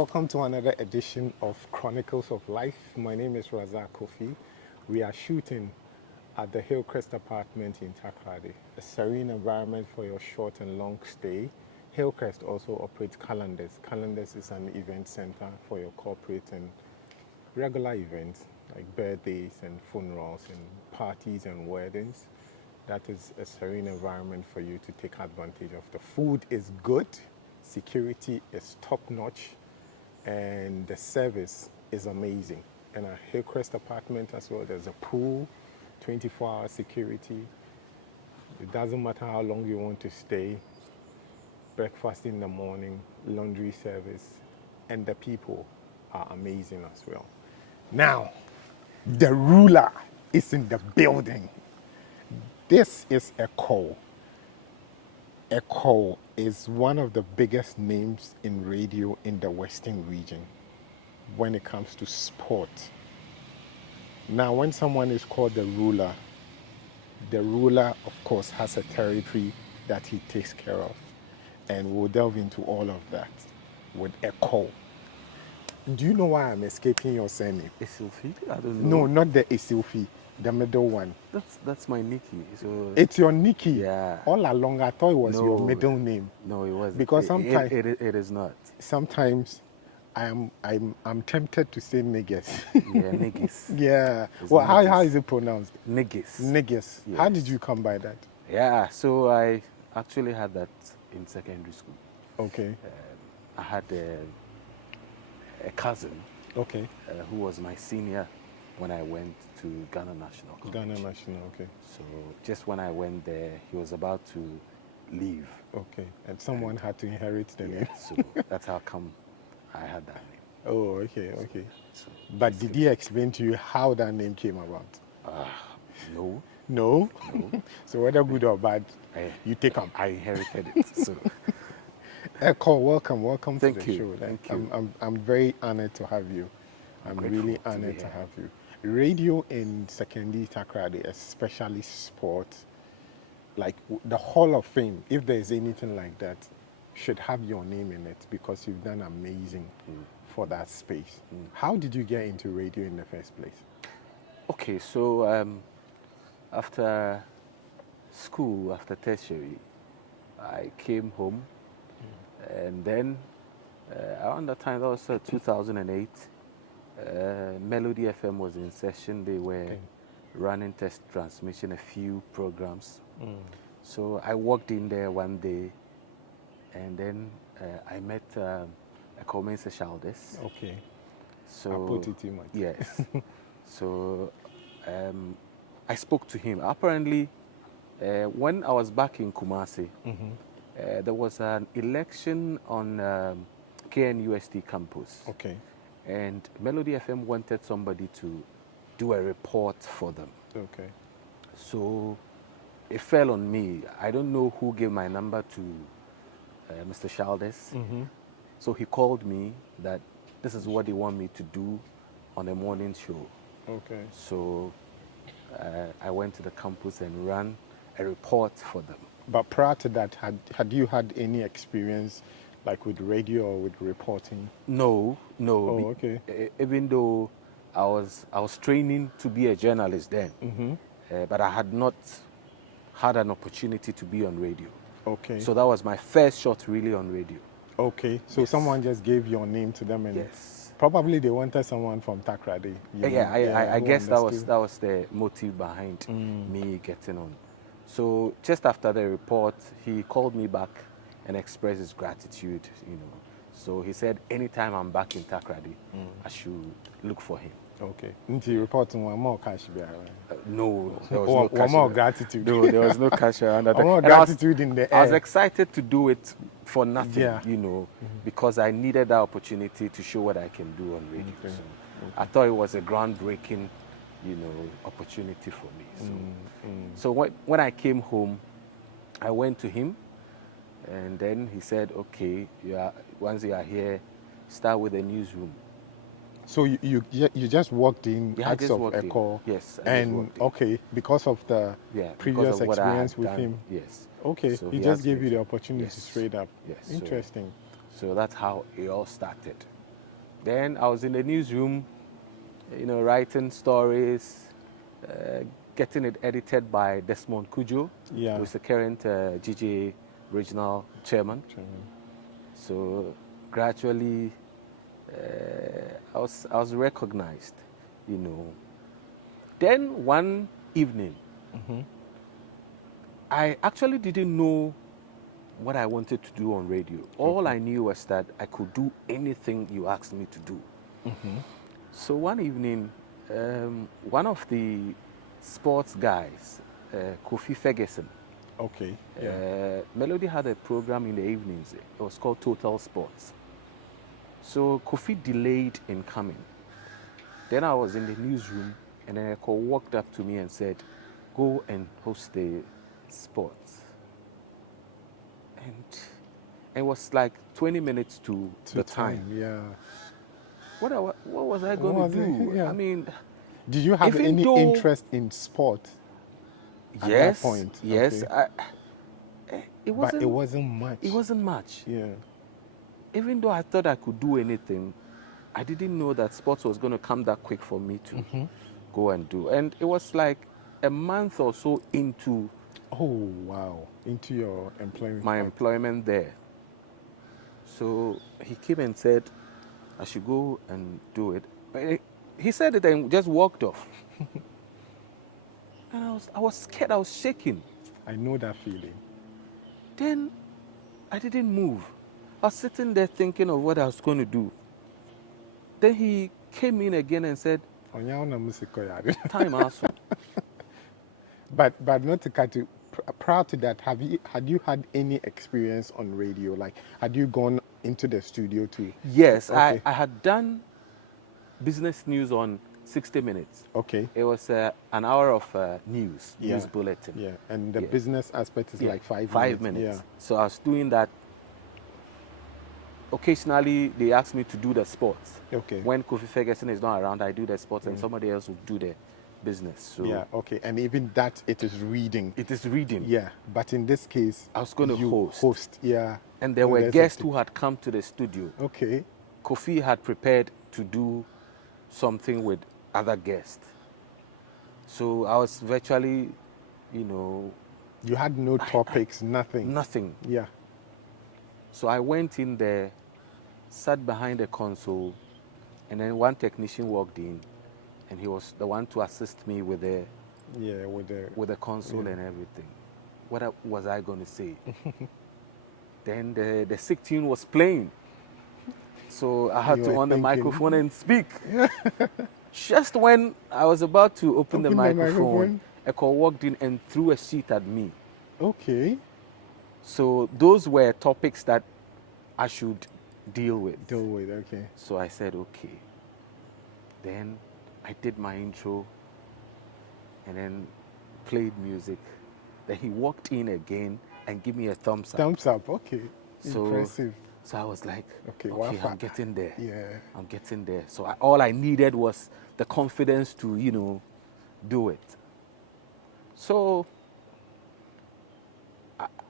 welcome to another edition of Chronicles of Life. My name is Razak Kofi. We are shooting at the Hillcrest apartment in Takrady, a serene environment for your short and long stay. Hillcrest also operates Calendars. Calendars is an event center for your corporate and regular events like birthdays and funerals and parties and weddings. That is a serene environment for you to take advantage of. The food is good, security is top-notch, and the service is amazing. And at Hillcrest apartment as well, there's a pool, 24-hour security. It doesn't matter how long you want to stay. Breakfast in the morning, laundry service, and the people are amazing as well. Now, the ruler is in the building. This is Ekow. Ekow is one of the biggest names in radio in the Western region when it comes to sport. Now, when someone is called the ruler, of course, has a territory that he takes care of. And we'll delve into all of that with Ekow. Do you know why I'm escaping your surname? Essilfie? I don't know. No, not the Essilfie, the middle one. That's my nickname. So It's your Nikki. yeah. All along, I thought it was your middle name. No, it wasn't. Because sometimes it is not. Sometimes I'm tempted to say niggas. Yeah, niggas. Yeah. It's Well, niggas. how is it pronounced? Niggas. Niggas. Yes. How did you come by that? Yeah. So I actually had that in secondary school. Okay. I had a cousin. Okay. Who was my senior when I went to Ghana National College. Ghana National. Okay. So just when I went there, he was about to leave. Okay. And someone had to inherit the name. So that's how come I had that name. Oh, okay, okay. So But did he explain to you how that name came about? No. No? No. So whether good or bad, you take up. I inherited it. So Ekow, welcome to Thank the you. show. Thank you. I'm very honored to have you. I'm really honored to have you. Radio in Secondary Takrady, especially sport, like the Hall of Fame, if there is anything like that, should have your name in it because you've done amazing for that space. How did you get into radio in the first place? Okay, so after school, after tertiary, I came home, and then around that time, that was 2008, Melody FM was in session. They were running test transmission, a few programs. So I walked in there one day, and then I met Ekow Shaldis. Okay. So I put it in my yes. So I spoke to him. Apparently, when I was back in Kumasi, there was an election on KNUST campus. Okay. And Melody FM wanted somebody to do a report for them. Okay. So it fell on me. I don't know who gave my number to Mr. Shaldis. So he called me that this is what they want me to do on a morning show. Okay. So I went to the campus and ran a report for them. But prior to that, had you had any experience like with radio or with reporting? No. Oh, okay. Even though I was training to be a journalist then, but I had not had an opportunity to be on radio. Okay. So that was my first shot really on radio. Okay. So someone just gave your name to them, and Yes. probably they wanted someone from Takrady. I guess that was understood. the motive behind me getting on. So just after the report, he called me back and expressed his gratitude, So he said, anytime I'm back in Takrady, I should look for him. Okay. Into reporting one more cash behind. No, there was Or no cash. one more gratitude. No, there was no cash around that. One more And I was- gratitude in the I was air. excited to do it for nothing, Yeah. because I needed that opportunity to show what I can do on radio. Okay. So I thought it was a groundbreaking, opportunity for me. So when I came home, I went to him, and then he said, okay, once you are here, start with the newsroom. So you just walked in Yeah, I acts just of walked in. Ekow. Yes, I just And walked in. okay, because of the Yeah, previous because of what I had experience with done. him. Yes. Okay, So he he just asked gave me you the to- opportunity Yes. straight up. Yes, so- Interesting. So that's how it all started. Then I was in the newsroom, writing stories, getting it edited by Desmond Kujo, Yeah. who is the current GJ regional chairman. So gradually, I was recognized, Then one evening, I actually didn't know what I wanted to do on radio. All I knew was that I could do anything you asked me to do. So one evening, one of the sports guys, Kofi Ferguson, Okay. Yeah. Melody had a program in the evenings. It was called Total Sports. So Kofi delayed in coming. Then I was in the newsroom, and then Ekow walked up to me and said, "Go and host the sports." And it was like 20 minutes to the time. Yeah. What was I going to do? Yeah. I mean, did you have any interest in sport at that point? Yes. Okay. But it wasn't much. It wasn't much. Yeah. Even though I thought I could do anything, I didn't know that sports was going to come that quick for me to go and do. And it was like a month or so into into your employment. My employment there. So he came and said I should go and do it. But he said it and just walked off. And I was scared, I was shaking. I know that feeling. Then I didn't move. I was sitting there thinking of what I was going to do. Then he came in again and said, "Time also." But not to cut you. Prior to that, had you had any experience on radio? Like, had you gone into the studio too? Yes, okay. I had done business news on 60 Minutes. Okay. It was an hour of news bulletin. Yeah, and the business aspect is like 5 minutes. 5 minutes. Yeah. So I was doing that. Occasionally, they ask me to do the sports. Okay. When Kofi Ferguson is not around, I do the sports, and somebody else will do the business. So yeah, okay. And even that, it is reading. It is reading. Yeah, but in this case, I was going to host. Yeah. And there were guests who had come to the studio. Okay. Kofi had prepared to do something with other guests. So I was virtually, You had no topics, nothing. Nothing. Yeah. So I went in there, sat behind the console, and then one technician walked in, and he was the one to assist me with the console and everything. What was I going to say? Then the sick tune was playing, so I had to on the microphone and speak. Just when I was about to open the microphone, Ekow walked in and threw a sheet at me. Okay. So those were topics that I should deal with. Okay. So I said, okay. Then I did my intro and then played music. Then he walked in again and gave me a thumbs up. Thumbs up, okay. Impressive. So I was like, okay, I'm getting there. Yeah. I'm getting there. So all I needed was the confidence to, do it. So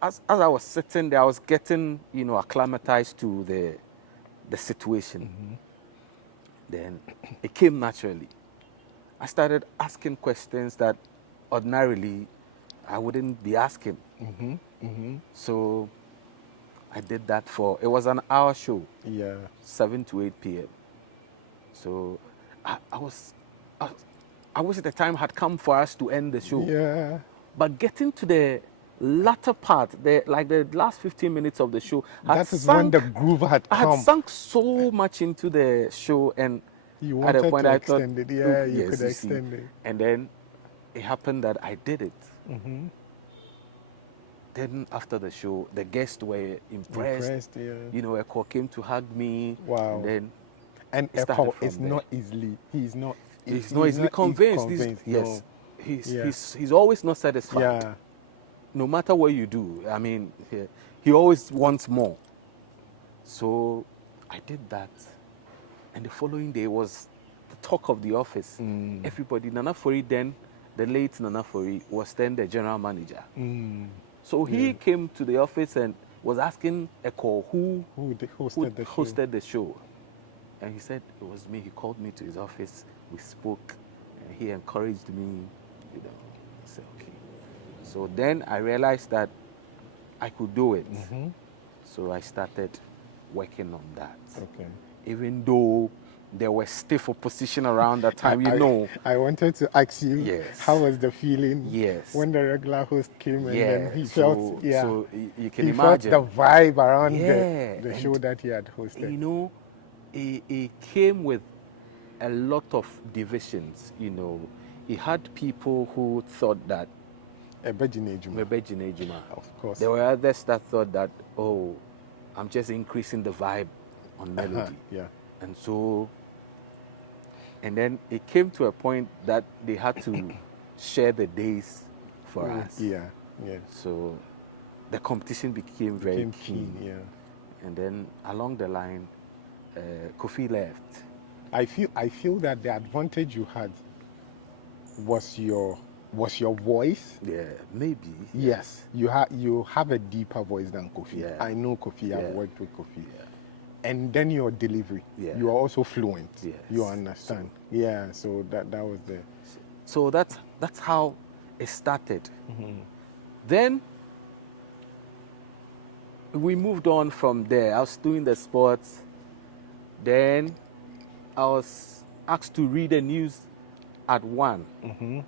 as I was sitting there, I was getting, acclimatized to the situation. Then it came naturally. I started asking questions that ordinarily I wouldn't be asking. So I did that it was an hour show. Yeah. 7 to 8 p.m. So I wish the time had come for us to end the show. Yeah. But getting to the latter part, the last 15 minutes of the show, that is when the groove had come. I had sunk so much into the show, and you wanted at a point to I extend thought, it. Yeah, you could extend it. And then it happened that I did it. Then after the show, the guests were impressed. Yeah. Ekow came to hug me. Wow. And Ekow is not easily. He's not easily convinced. Yes. He's always not satisfied. Yeah. No matter what you do, I mean, he always wants more. So I did that, and the following day was the talk of the office. Everybody, Nana Fori then, the late Nana Fori was then the general manager. So he came to the office and was asking Ekow who hosted the show. And he said it was me. He called me to his office. We spoke, and he encouraged me. You know, I said okay. So then I realized that I could do it. So I started working on that. Okay. Even though there was stiff opposition around that time, I wanted to ask you, Yes. how was the feeling Yes. when the regular host came and then he so, felt, yeah, so you can he imagine. felt the vibe around Yeah, the and show that he had hosted. You know, it came with a lot of divisions. You know, he had people who thought that Ejuma. Of course. There were others that thought that, oh, I'm just increasing the vibe on melody. Yeah. And so, and then it came to a point that they had to share the days for us. Yeah, yeah. So the competition became very keen. Yeah. And then along the line, Kofi left. I feel that the advantage you had was your voice. Yeah, maybe. Yes, you have a deeper voice than Kofi. Yeah. I know Kofi. I've worked with Kofi. Yeah. And then your delivery. Yeah. You are also fluent. Yes. You understand. So that was the. So that's how it started. Then we moved on from there. I was doing the sports. Then I was asked to read the news at 1.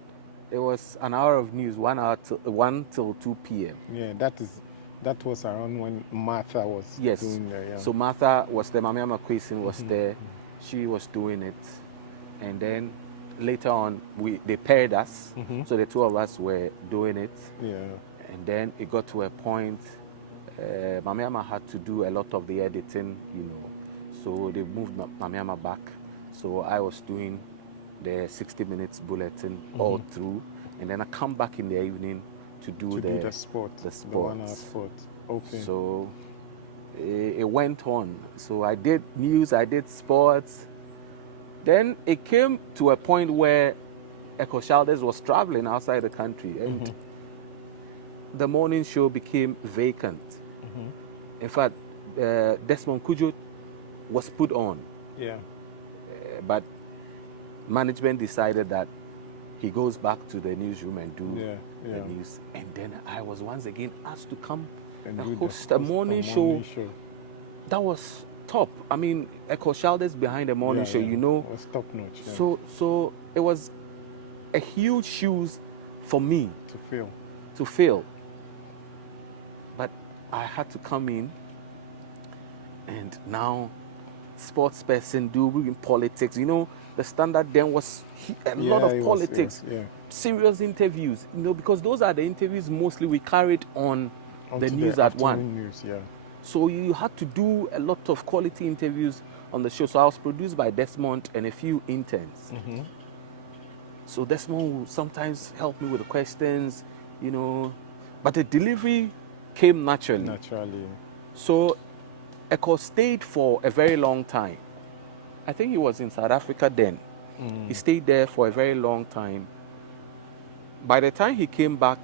It was an hour of news, 1 till 2 p.m. Yeah, that was around when Martha was doing that. Yeah. So Martha was there, Mamiama Kwesi was there. She was doing it. And then later on, they paired us. So the two of us were doing it. Yeah. And then it got to a point, Mamiama had to do a lot of the editing, you know. So they moved Mamiama back. So I was doing the 60 minutes bulletin all through. And then I come back in the evening to do the sports. The 1 hour sport. Okay. So it went on. So I did news, I did sports. Then it came to a point where Ekow was traveling outside the country. And the morning show became vacant. In fact, Desmond Kujo was put on. Yeah. But management decided that he goes back to the newsroom and do the news. And then I was once again asked to come and host a morning show. That was top. I mean, Ekow behind the morning show, you know. It was top notch. Yeah. So it was a huge shoes for me to fill. But I had to come in, and now sports person doing politics. You know, the standard then was a lot of politics, serious interviews. You know, because those are the interviews mostly we carried on the news at 1. News, So you had to do a lot of quality interviews on the show. So I was produced by Desmond and a few interns. So Desmond would sometimes help me with the questions, you know. But the delivery came naturally. So Ekow stayed for a very long time. I think he was in South Africa then. He stayed there for a very long time. By the time he came back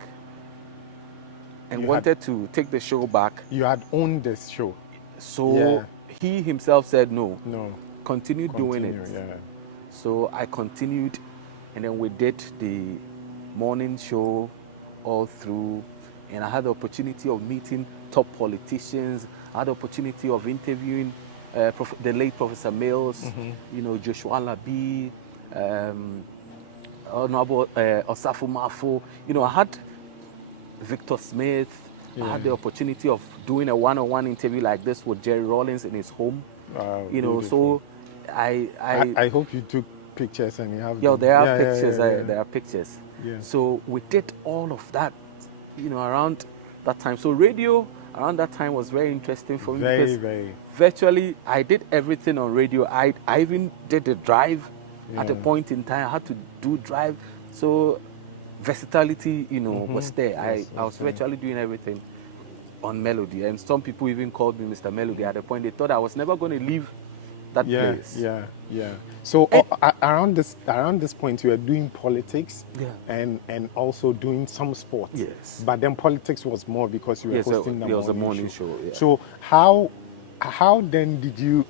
and wanted to take the show back. You had owned this show. So he himself said no. Continue doing it. Yeah. So I continued, and then we did the morning show all through. And I had the opportunity of meeting top politicians. I had the opportunity of interviewing the late Professor Mills, you know, Joshua Labi, Honorable Osafo Mafo. You know, I had Victor Smith. I had the opportunity of doing a one-on-one interview like this with Jerry Rollins in his home. You know, beautiful. So I hope you took pictures and you have. Yeah, there are pictures. There are pictures. Yeah. So we did all of that, you know, around that time. So radio around that time was very interesting for me because virtually I did everything on radio. I even did the drive at a point in time. I had to do drive. So versatility, you know, was there. I was virtually doing everything on Melody. And some people even called me Mr. Melody at a point. They thought I was never going to leave that place. Yeah. So around this point, you were doing politics and also doing some sports. Yes. But then politics was more because you were hosting the morning show. Yeah. So how then did you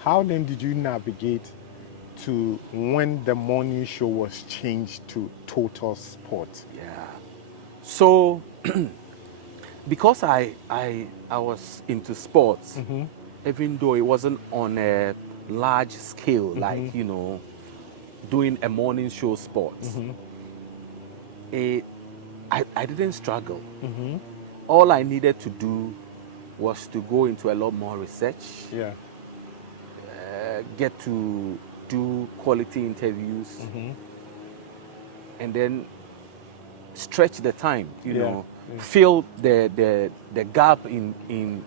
How then did you navigate to when the morning show was changed to Total Sport? Yeah. So, because I was into sports, even though it wasn't on a large scale, like, you know, doing a morning show sports, I didn't struggle. All I needed to do was to go into a lot more research, Yeah. get to do quality interviews, and then stretch the time, you Yeah, know, yeah. fill the gap in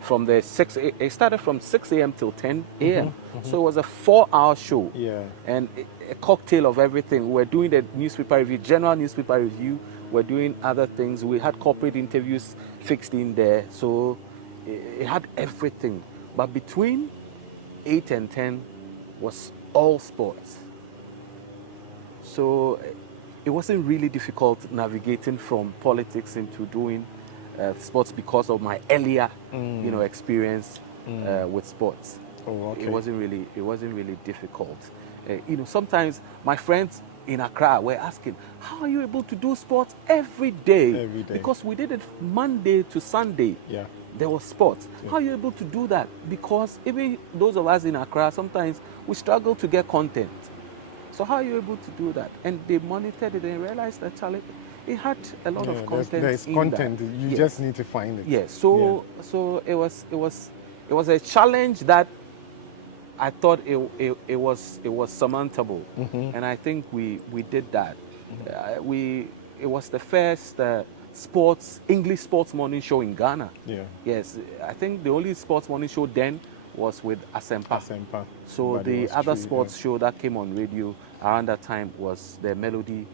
from the 6 a, it started from 6 a.m. till 10 a.m. So it was a 4-hour show. Yeah. And a cocktail of everything. We're doing the newspaper review, general newspaper review. We're doing other things. We had corporate interviews fixed in there. So it had everything. But between 8 and 10 was all sports. So it wasn't really difficult navigating from politics into doing sports because of my earlier, you know, experience with sports. Oh, okay. It wasn't really difficult. You know, sometimes my friends in Accra were asking, "How are you able to do sports every day?" Every day. Because we did it Monday to Sunday. Yeah. There was sports. Yeah. How are you able to do that? Because even those of us in Accra, sometimes we struggle to get content. So how are you able to do that? And they monitored it and realized that, Charlie, it had a lot of content. There's in content. that. You Yes. just need to find it. Yes. So it was a challenge that I thought it was surmountable, and I think we did that. It was the first English sports morning show in Ghana. Yeah. Yes, I think the only sports morning show then was with Asempa. Asempa. So But it the was other true, sports show that came on radio around that time was the Melody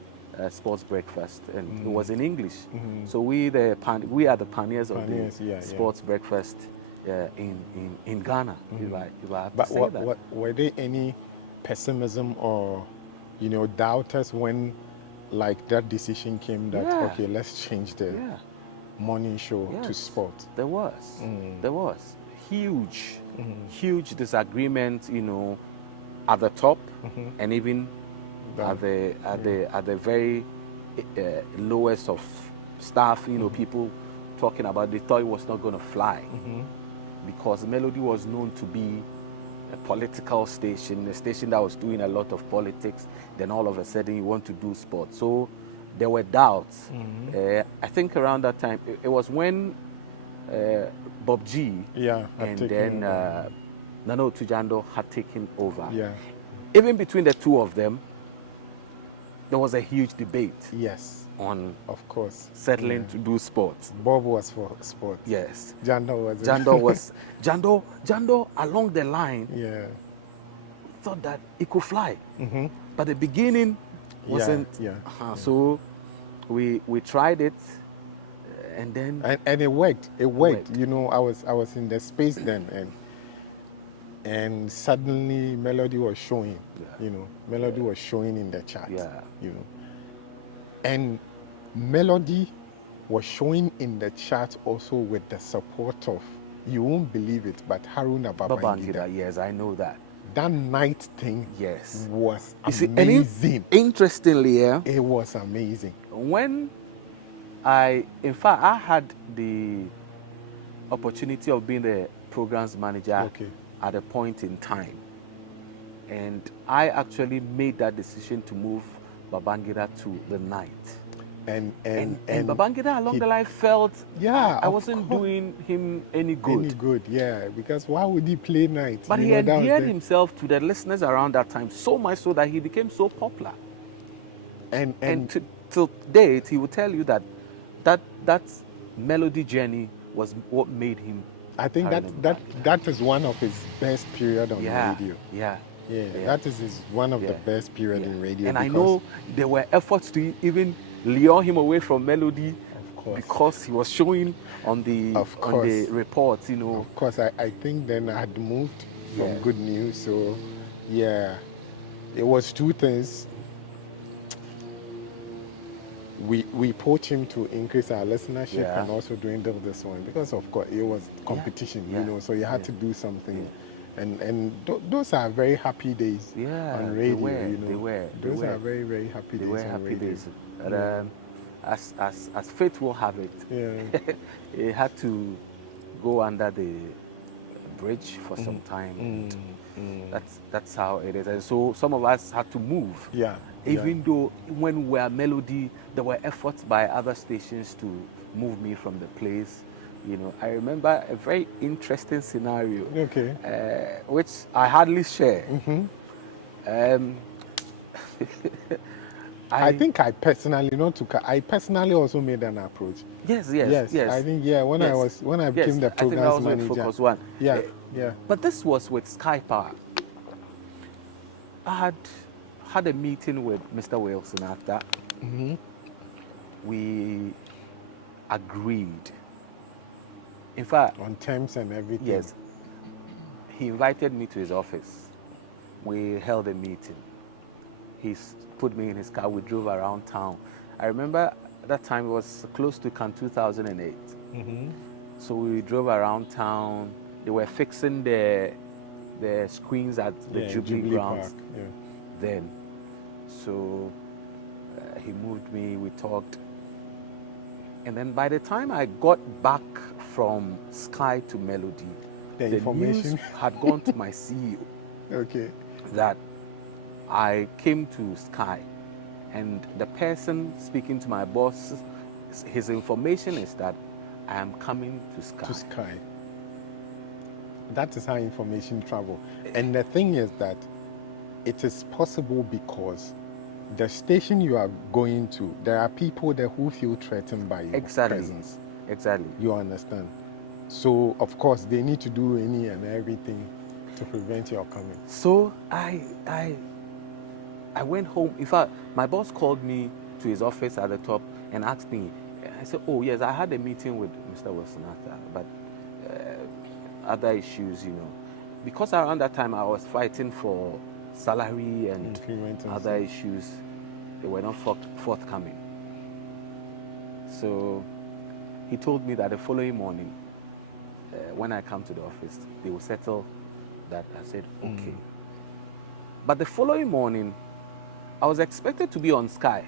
Sports Breakfast, and it was in English. So we are the pioneers of Pioneers, the yeah. sports breakfast in Ghana. If I have to But say that. were there any pessimism or, you know, doubters when, like, that decision came that, Yeah. okay, let's change the Yeah. morning show to Yes. sport? There was. There was huge disagreement, you know, at the top, and even at the very lowest of staff. You know, people talking about they thought it was not going to fly because Melody was known to be a political station, a station that was doing a lot of politics. Then all of a sudden, you want to do sports, so there were doubts. I think around that time, it was when Bob G Yeah. and then Nana Tujando had taken over. Yeah. Even between the two of them, there was a huge debate Yes. on Of course. settling to do sports. Bob was for sport. Yes. Jando was. Jando along the line Yeah. thought that it could fly. But the beginning wasn't. Yeah. So we tried it, and then And it worked. It worked. worked. You know, I was in the space then, and suddenly Melody was showing. You know, Melody was showing in the chat. Yeah. You know, and Melody was showing in the chat also with the support of, you won't believe it, but Haruna Babangida. Babangida, yes, I know that. That night thing Yes. was You see, and amazing. interestingly, yeah, It was amazing. when in fact, I had the opportunity of being the programs manager Okay. at a point in time. And I actually made that decision to move Babangida to the night. And Babangida along he- the line felt Yeah, I of wasn't course. doing him any good. Any good, yeah. Because why would he play night? But You he know, that was endeared the- himself to the listeners around that time so much so that he became so popular. And till date, he will tell you that Melody journey was what made him. I think that is one of his best period on radio. Yeah. That is one of the Yeah. best period in radio. And I because- know there were efforts to even lure him away from Melody, Of course. because he was showing on the Of on the course. reports, you know. Of course, I think then I had moved from Yeah. Good News, so yeah, it was two things. We poached him to increase our listenership Yeah. and also doing this one because of course it was competition, Yeah. you know, so you had Yeah. to do something. those are very happy days Yeah, on radio. they were. You know, They were. They those were. are very very happy They days were on happy radio. days. But, as fate will have it, Yeah. it had to go under the bridge for some time. That's how it is. And so some of us had to move. Yeah. Even though when we were Melody, there were efforts by other stations to move me from the place. You know, I remember a very interesting scenario, Okay. which I hardly share. I think I personally, I personally also made an approach. Yes. I think when I became the I think that programs was with manager. Focus One. Yeah. But this was with Sky Power. I had a meeting with Mr. Wilson after. We agreed. In fact, On terms and everything. yes, he invited me to his office. We held a meeting. He put me in his car. We drove around town. I remember that time it was close to Cannes 2008. So we drove around town. They were fixing the screens at the Jubilee grounds then. So he moved me. We talked. And then by the time I got back from Sky to Melody, The news information had gone to my CEO Okay. that I came to Sky, and the person speaking to my boss, his information is that I am coming to Sky. To Sky. That is how information travel. And the thing is that it is possible because the station you are going to, there are people there who feel threatened by your presence. Exactly. You understand? So, of course, they need to do any and everything to prevent your coming. So I went home. In fact, my boss called me to his office at the top and asked me. I said, "Oh yes, I had a meeting with Mr. Wilson after, but other issues, you know, because around that time I was fighting for salary and other issues. They were not forthcoming. So he told me that the following morning, when I come to the office, they will settle that. I said, okay. But the following morning, I was expected to be on Sky.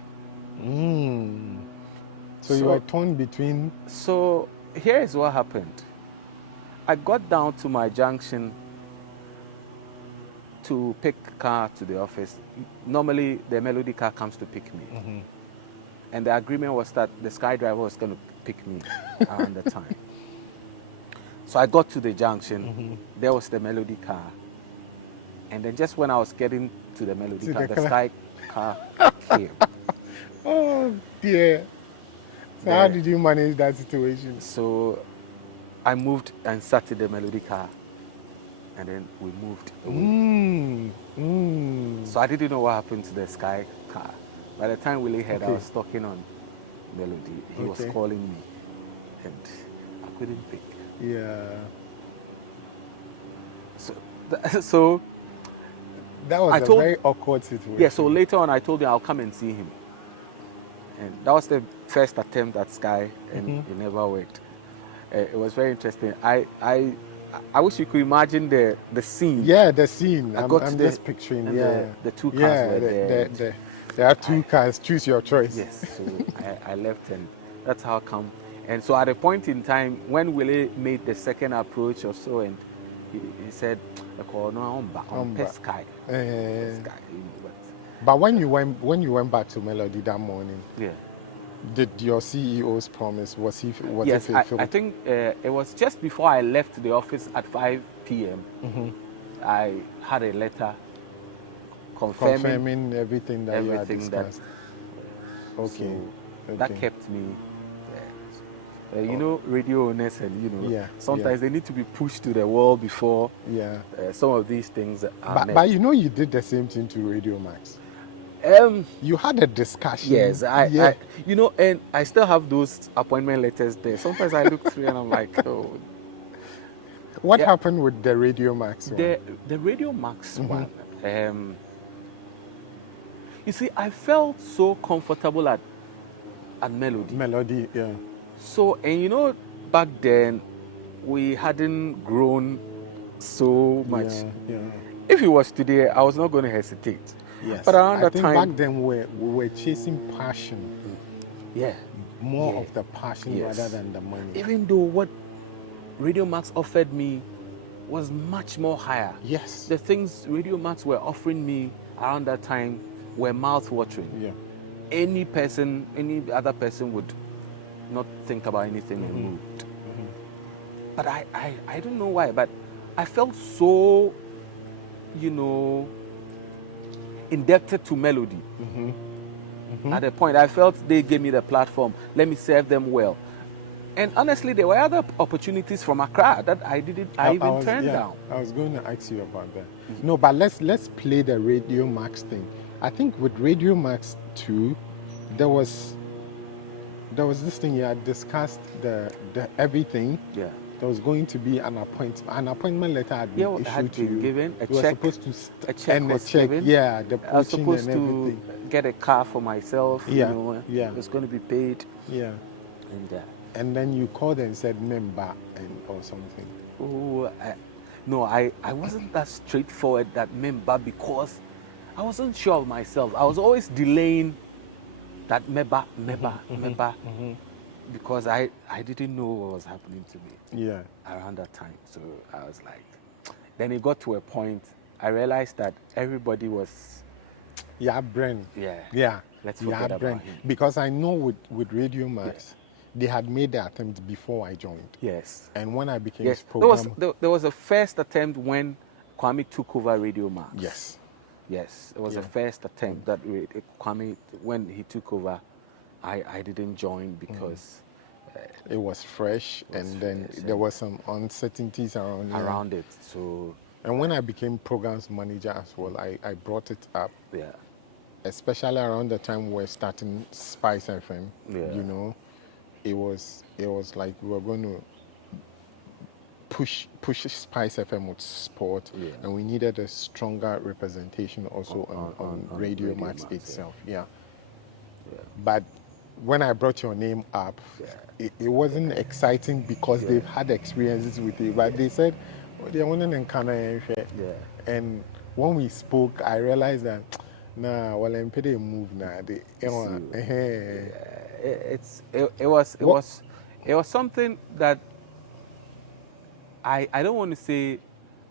So you were torn between... So here is what happened. I got down to my junction to pick car to the office. Normally, the Melody car comes to pick me. And the agreement was that the Sky driver was going to pick me around the time. So I got to the junction. There was the Melody car. And then just when I was getting to the Melody car, the Sky car came. Oh, dear. So how did you manage that situation? So I moved and sat in the Melody car. And then we moved away. So I didn't know what happened to the Sky car. By the time Willie heard, I was talking on Melody. He was calling me. And I couldn't pick. Yeah. So that was a very awkward situation. Yeah, so later on I told him I'll come and see him. And that was the first attempt at Sky, and it never worked. It was very interesting. I wish you could imagine the scene. Yeah, the scene. I'm just just picturing. The two cars were there. There are two cars. Choose your choice. Yes. So I left, and that's how come. And so at a point in time, when Willie made the second approach or so, and he said, "Ekow, no, I'm back on Sky." But when you went back to Melody that morning, yeah, did your CEO's promise, was it fulfilled? I think it was just before I left the office at 5 p.m. I had a letter confirming everything that you had discussed. Okay. So that kept me. You know, radio owners, and sometimes they need to be pushed to the wall before some of these things are met. But you did the same thing to Radio Max. You had a discussion. Yes, I and I still have those appointment letters there. Sometimes I look through and I'm like, oh. What happened with the Radio Max one? The Radio Max one. You see, I felt so comfortable at Melody. Melody, yeah. So, and back then, we hadn't grown so much. Yeah. If it was today, I was not going to hesitate. Yes. But around I that think time, back then we were chasing passion. yeah, More yeah, of the passion yes. rather than the money. Even though what Radio Max offered me was much more higher. Yes. The things Radio Max were offering me around that time were mouth-watering. Yeah. Any other person would not think about anything and moved. But I don't know why, but I felt so, indebted to Melody. At a point, I felt they gave me the platform. Let me serve them well. And honestly, there were other opportunities from Accra that I even turned down. I was going to ask you about that. No, but let's play the Radio Max thing. I think with Radio Max 2, there was this thing you had discussed the everything. Yeah. There was going to be an appointment letter had been issued had to been you. given. You were supposed to a check was given. Yeah, the I was poaching supposed and everything. to get a car for myself. Yeah, It was going to be paid. Yeah. And then you called and said member or something. Oh, I wasn't that straightforward, that member, because I wasn't sure of myself. I was always delaying that member, because I didn't know what was happening to me around that time. So I was like, then it got to a point, I realized that everybody was... Yeah, Bren. Yeah. Let's forget about him. Because I know with Radio Max, they had made the attempt before I joined. Yes. And when I became program... There was a first attempt when Kwame took over Radio Max. Yes. It was a first attempt that Kwame, when he took over, I didn't join because... it was fresh, and then there was some uncertainties around it. So... And when I became programs manager as well, I brought it up. Yeah. Especially around the time we were starting Spice FM. Yeah. It was like we were going to push Spice FM with sport, and we needed a stronger representation also on Radio Max itself. Yeah. But when I brought your name up, it wasn't exciting because they've had experiences with it. But they said, they wanted in Canada. And when we spoke, I realized that, well, I'm pretty moved now. It was something that I don't want to say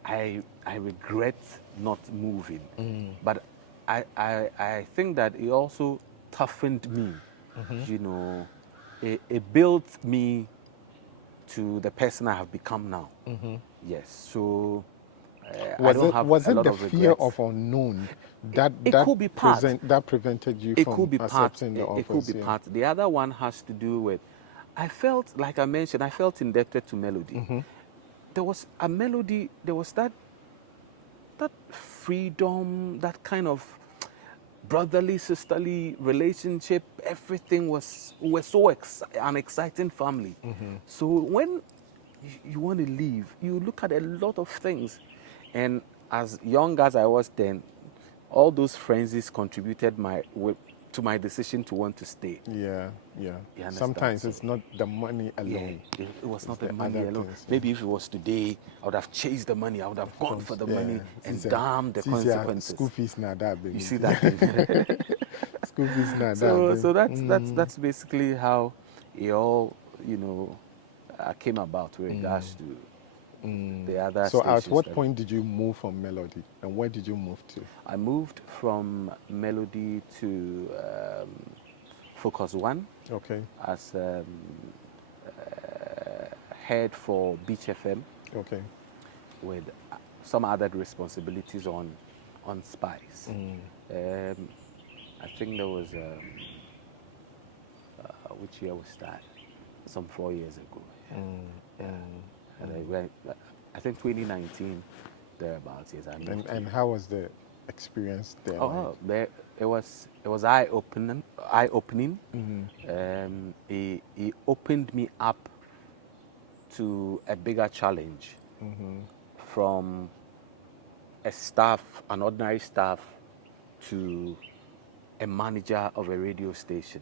I regret not moving, but I think that it also toughened me. It built me to the person I have become now. Yes, so was it the fear of unknown that could be part. That prevented you from accepting the offers? It could be part. The other one has to do with, I felt, like I mentioned, I felt indebted to Melody. There was a Melody, there was that freedom, that kind of brotherly, sisterly relationship. Everything was so an exciting family. So when you want to leave, you look at a lot of things. And as young as I was then, all those frenzies contributed to my decision to want to stay. Yeah. Sometimes it's not the money alone. It was not the money alone. Maybe if it was today, I would have chased the money. I would have gone for the money and damn the consequences. School fees not that, baby. You see that? School fees not that. So that's basically how it all came about with regards to the other. So at what point did you move from Melody, and where did you move to? I moved from Melody to Focus 1. Okay. As head for Beach FM. Okay. With some other responsibilities on Spice. I think there was which year was that? Some 4 years ago. And I think 2019, thereabouts. Yes, and how was the experience there? It was eye-opening. It opened me up to a bigger challenge, from an ordinary staff, to a manager of a radio station.